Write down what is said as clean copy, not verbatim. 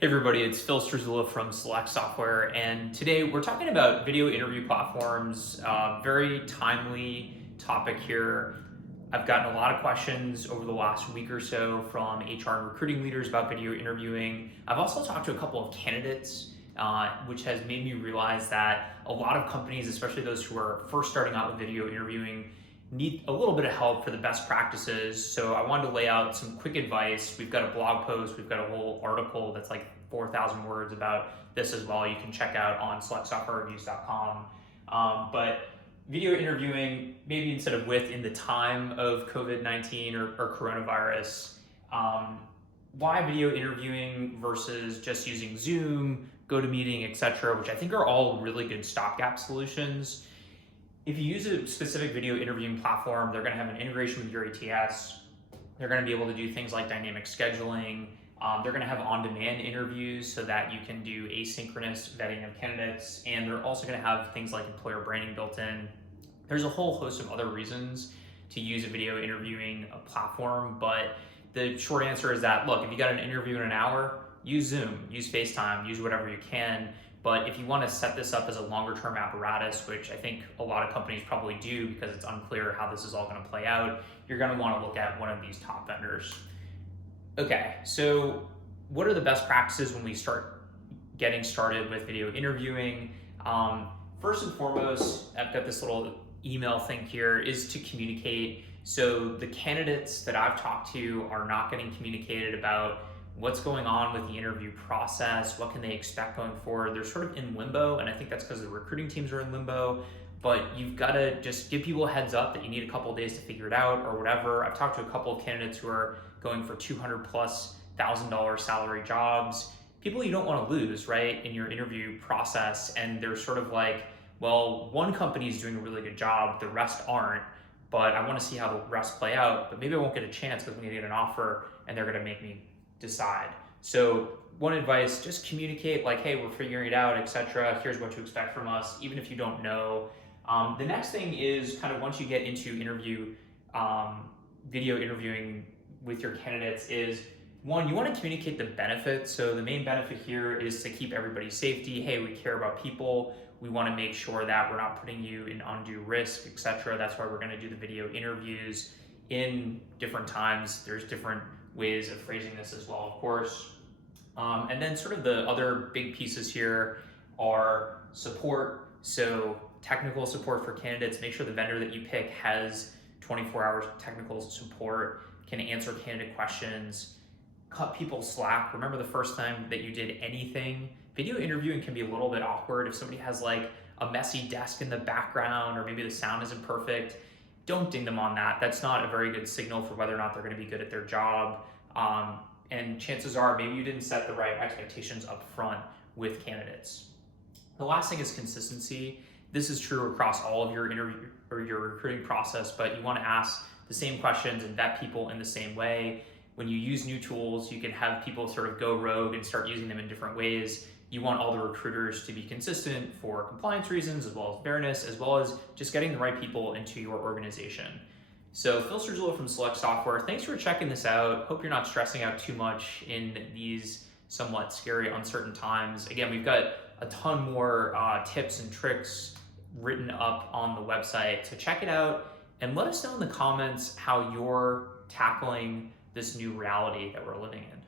Hey everybody, it's Phil Struzula from Select Software, and today we're talking about video interview platforms. Very timely topic here. I've gotten a lot of questions over the last week or so from HR and recruiting leaders about video interviewing. I've also talked to a couple of candidates, which has made me realize that a lot of companies, especially those who are first starting out with video interviewing, need a little bit of help for the best practices. So I wanted to lay out some quick advice. We've got a blog post, we've got a whole article that's like 4,000 words about this as well. You can check out on selectsoftwarereviews.com. But video interviewing, maybe instead of with, in the time of COVID-19 or coronavirus, why video interviewing versus just using Zoom, GoToMeeting, etc., which I think are all really good stopgap solutions. If you use a specific video interviewing platform, they're going to have an integration with your ATS. They're going to be able to do things like dynamic scheduling. They're going to have on-demand interviews so that you can do asynchronous vetting of candidates. And they're also going to have things like employer branding built in. There's a whole host of other reasons to use a video interviewing platform. But the short answer is that, look, if you got an interview in an hour, use Zoom, use FaceTime, use whatever you can. But if you want to set this up as a longer term apparatus, which I think a lot of companies probably do because it's unclear how this is all going to play out, you're going to want to look at one of these top vendors. Okay, so what are the best practices when we start getting started with video interviewing? First and foremost, I've got this little email thing here, is to communicate. So the candidates that I've talked to are not getting communicated about what's going on with the interview process, what can they expect going forward. They're sort of in limbo, and I think that's because the recruiting teams are in limbo, but you've got to just give people a heads up that you need a couple of days to figure it out or whatever. I've talked to a couple of candidates who are going for $200,000+ salary jobs, people you don't want to lose, right, in your interview process, and they're sort of like, well, one company is doing a really good job, the rest aren't, but I want to see how the rest play out, but maybe I won't get a chance because I'm going to get an offer and they're going to make me decide. So one advice, just communicate like, hey, we're figuring it out, etc. Here's what to expect from us, even if you don't know. The next thing is kind of once you get into video interviewing with your candidates is, one, you want to communicate the benefits. So the main benefit here is to keep everybody's safety. Hey, we care about people. We want to make sure that we're not putting you in undue risk, etc. That's why we're going to do the video interviews in different times. There's different ways of phrasing this as well, of course. And then sort of the other big pieces here are support. So technical support for candidates, make sure the vendor that you pick has 24 hours technical support, can answer candidate questions, cut people slack. Remember the first time that you did anything? Video interviewing can be a little bit awkward if somebody has like a messy desk in the background or maybe the sound isn't perfect. Don't ding them on that. That's not a very good signal for whether or not they're going to be good at their job. And chances are maybe you didn't set the right expectations up front with candidates. The last thing is consistency. This is true across all of your interview or your recruiting process, but you want to ask the same questions and vet people in the same way. When you use new tools, you can have people sort of go rogue and start using them in different ways. You want all the recruiters to be consistent for compliance reasons, as well as fairness, as well as just getting the right people into your organization. So Phil Struzula from Select Software, thanks for checking this out. Hope you're not stressing out too much in these somewhat scary, uncertain times. Again, we've got a ton more tips and tricks written up on the website, so check it out and let us know in the comments how you're tackling this new reality that we're living in.